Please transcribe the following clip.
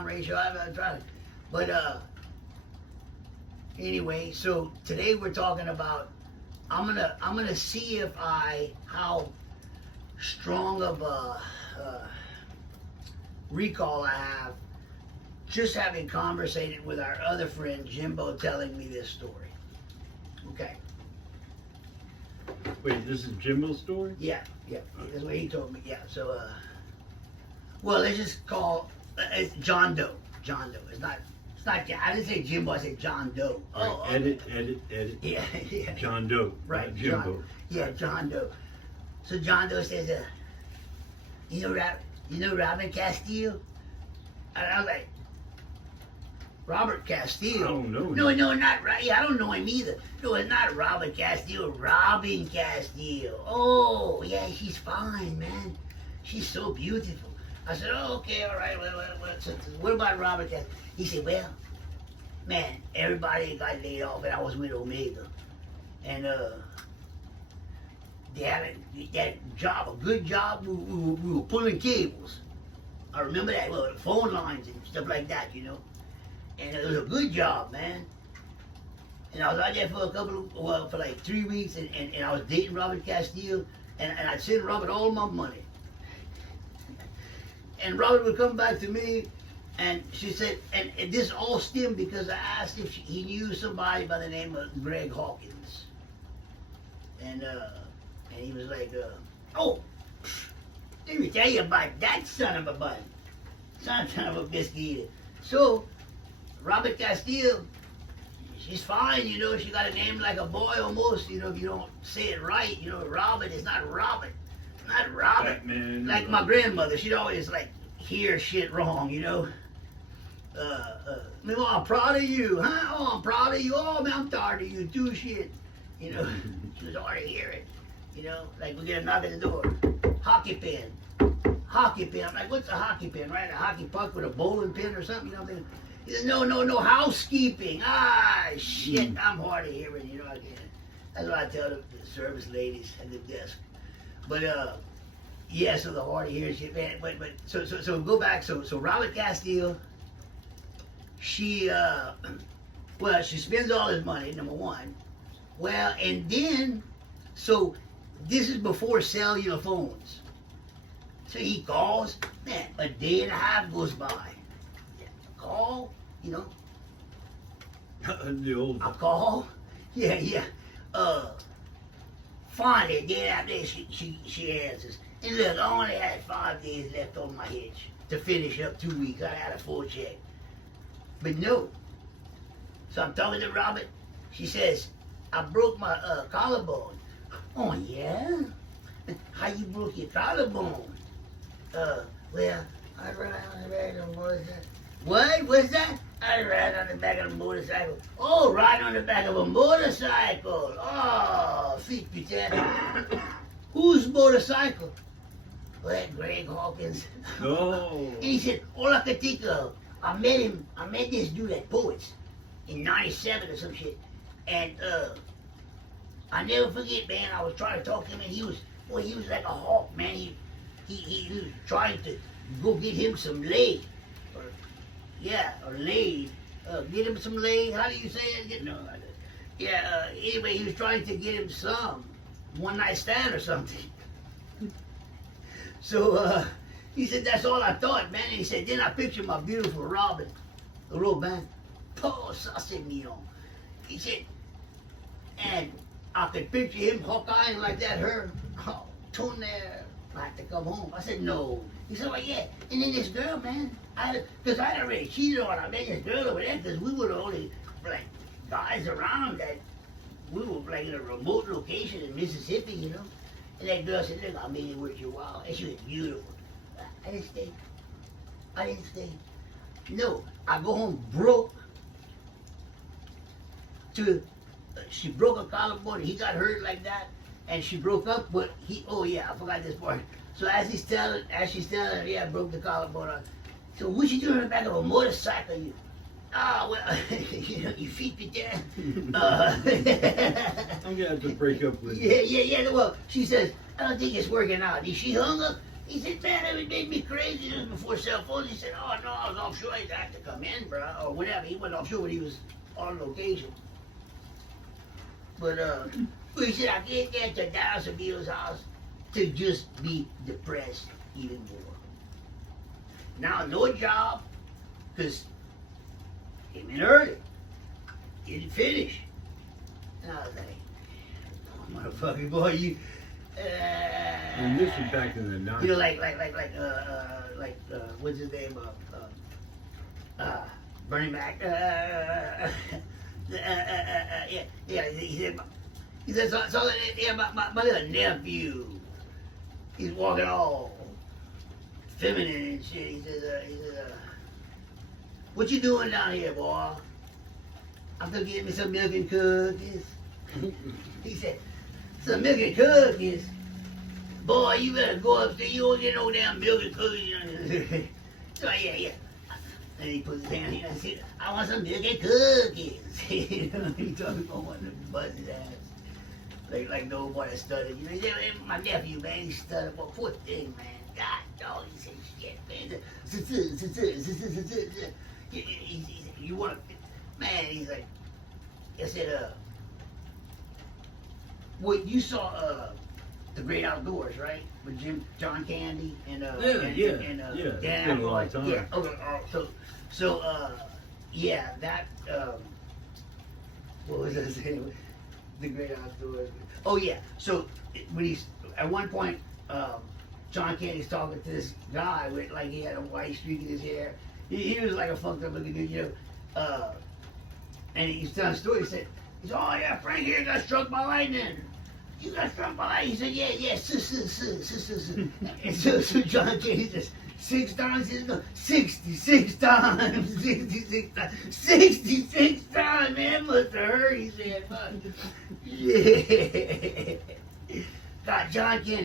on, Rachel. I'm trying. But anyway, so today we're talking about. I'm gonna see if how strong of a recall I have just having conversated with our other friend Jimbo telling me this story. Okay. Wait, this is Jimbo's story? Yeah, that's what he told me. Yeah, so well, let's just call it's John Doe. John Doe. It's not. I didn't say Jimbo. I said John Doe. Oh, edit. Yeah. John Doe. Right, Not Jimbo. John Doe. So John Doe says, you know Robin Castillo? And I was like, Robert Castillo? I don't know him. No, not right. Yeah, I don't know him either. No, it's not Robert Castillo. Robin Castillo. Oh, yeah, she's fine, man. She's so beautiful. I said, oh, okay, all right. Well, so what about Robert Castillo? He said, well, man, everybody got laid off, and I was with Omega. And they had that job, a good job. We were pulling cables. I remember that, well, phone lines and stuff like that, you know. And it was a good job, man. And I was out there for like 3 weeks, and I was dating Robert Castillo, and I'd send Robert all my money. And Robert would come back to me, and she said, and this all stemmed because I asked if he knew somebody by the name of Greg Hawkins. And he was like, oh, let me tell you about that son of a bun. Son of a biscuit eater. So, Robert Castillo, she's fine, you know, she got a name like a boy almost, you know, if you don't say it right, you know, Robert is not Robert. Not Robert. Batman, like my grandmother, she'd always like hear shit wrong, you know. Oh, I'm proud of you, huh? Oh, I'm proud of you. Oh, man, I'm tired of you too, shit. You know, she was hard to hear it. You know, like we get a knock at the door. Hockey pin. Hockey pin. I'm like, what's a hockey pin, right? A hockey puck with a bowling pin or something, you know what I'm thinking? He said, no, housekeeping. Ah, shit, I'm hard of hearing, you know, I can't. That's what I tell the service ladies at the desk. But, yeah, so the hard of hearing shit, man. But so go back. So Robert Castillo, she spends all his money, number one. Well, and then, so this is before cellular phones. So he calls, man, a day and a half goes by. Call, you know. The old. I call, yeah. Finally, a day after she answers. And look, I only had 5 days left on my hitch to finish up 2 weeks. I had a full check. But no. So I'm talking to Robert. She says, I broke my collarbone. Oh, yeah? How you broke your collarbone? Well, I ran on the back of a motorcycle. What? What's that? I ran on the back of a motorcycle. Oh, ride on the back of a motorcycle. Oh, feet be Whose motorcycle? Well, that Greg Hawkins. Oh. And he said, all I could think of, I met this dude at Poets in 97 or some shit. And I never forget, man, I was trying to talk to him and he was like a hawk, man. He was trying to go get him some lay. Or laid. Get him some lay. How do you say it? Anyway, he was trying to get him some one night stand or something. So he said, that's all I thought, man. And he said, then I pictured my beautiful Robin, Robin. Oh, saucy me on. He said, and I could picture him hawk-eyeing like that, her. Oh, tune there. I had to come home. I said, no. He said, well, yeah. And then this girl, man, because I'd already cheated on her. I met this girl over there because we were the only, like, guys around that we were, like, in a remote location in Mississippi, you know. And that girl said, look, I made it worth your while. And she was beautiful. I didn't stay. No, I go home broke. She broke a collarbone. He got hurt like that. And she broke up, but I forgot this part. So as she's telling her, yeah, I broke the collarbone. So what you doing on the back of a motorcycle? Well, you know, your feet be there. I'm gonna have to break up with you. Yeah. Well, she says, I don't think it's working out. Is she hung up? He said, man, it made me crazy. This was before cell phones. He said, oh, no, I was offshore. I had to come in, bro, or whatever. He wasn't offshore, but he was on location. But, he said, I came there to Dallas Emil's house to just be depressed even more. Now, no job, because came in early. Didn't finish. And I was like, oh, motherfucking boy, you... And this is back in the 90s. You know, like, what's his name? Bernie Mac. Yeah. He said, so yeah, my little nephew, he's walking all feminine and shit. He says, what you doing down here, boy? I'm gonna get me some milk and cookies. He said, some milk and cookies? Boy, you better go upstairs. You don't get no damn milk and cookies. So, yeah. And he put his hand here and said, I want some milk and cookies. You know, he told me, oh, wanted to buzz his ass. Like nobody stuttered. You know, he said, hey, my nephew, man, he stuttered. Well, poor thing, man. God, dog, he said, shit, man. You want to, man, he's like, I said, well, you saw, The Great Outdoors, right? With John Candy and Yeah. Dan It's been a long Aykroyd. time. Yeah. Okay. So yeah, that what was I saying? The Great Outdoors. Oh yeah. So when he's at one point, John Candy's talking to this guy with like he had a white streak in his hair. He was like a fucked up looking dude, you know. And he's telling a story. He said, oh yeah, Frank here got struck by lightning. You got struck by lightning? He said, yeah, And so John Candy says, 6 times? He said, no, 66 times. 66 times. 66 times, man. Must have hurt. He said, fuck. Yeah. God, John Candy.